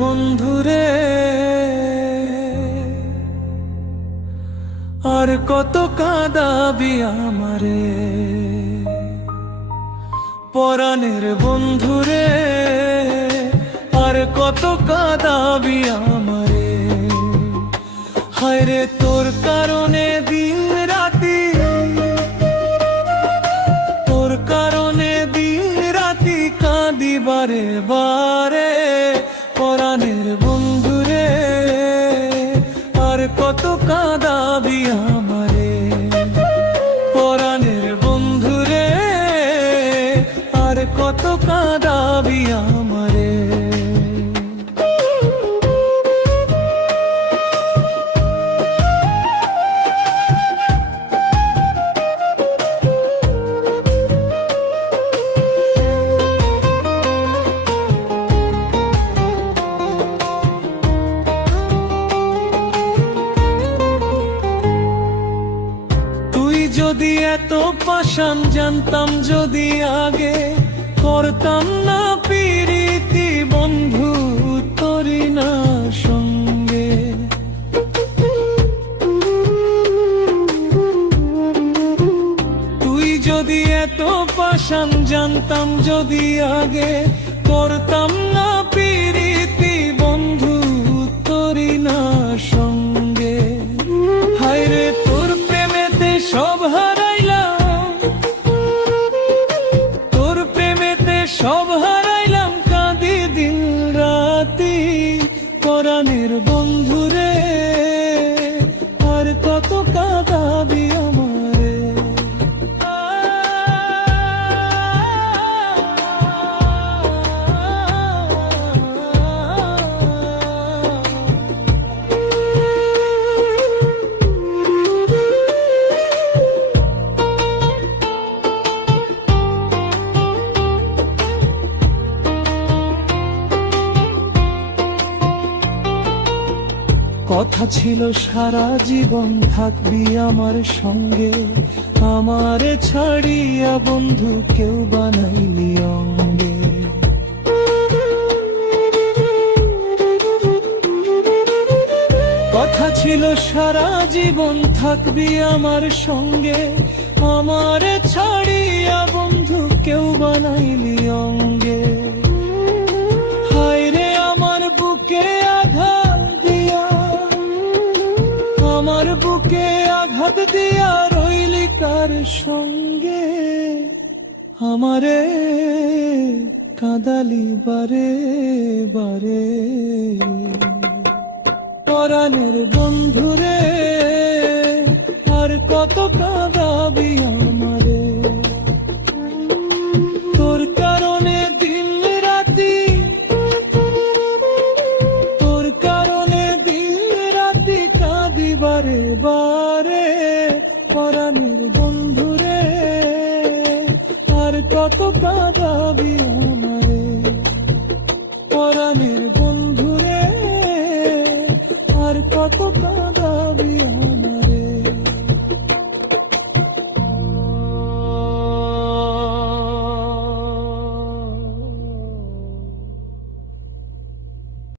বন্ধুরে আর কত কাঁদাবি আমারে, পরাণের বন্ধুরে আর কত কাঁদাবি আমারে। হায়রে তোর কারণে দিন রাতি, তোর কারণে দিন রাতি কাঁদি বারে বারে। পরাণের বন্ধুরে আর কত কাঁদাবি আমারে, পরাণের বন্ধুরে আর কত কাঁদাবি আমারে। যদি এত পাষাণ জানতাম যদি আগে, করতাম না পিরিতি বন্ধু তোরি না সঙ্গে। তুই যদি এত পাষাণ জানতাম যদি আগে, করতাম না পিরিতি বন্ধু তোরি না সঙ্গে। হায়রে তোর প্রেমেতে সব হারাইলাম, তোর প্রেমেতে সব হারাইলাম কাঁদি দিন রাতি। পরাণের বন্ধুরে আর কত কাঁদাবি আমারে। কথা ছিল সারা জীবন থাকবি আমার সঙ্গে, আমারে ছাড়িয়া বন্ধু কেউ বানাইলি অঙ্গে। কথা ছিল সারা জীবন থাকবি আমার সঙ্গে, আমারে ছাড়িয়া বন্ধু কেউ বানাইলি অঙ্গে। হায়রে আমার বুকে আঘাত দিয়া, আমার বুকে আঘাত দিয়া রইলি কার সঙ্গে। আমারে কাঁদালি বারে বারে। পরাণের বন্ধুরে আর কত কাঁদাবি আমারে। তোর কারণে দিন রাতি, তোর কারণে দিন রাতি কাঁদি বারে বারে। পরাণের বন্ধুরে আর কত কাঁদাবি।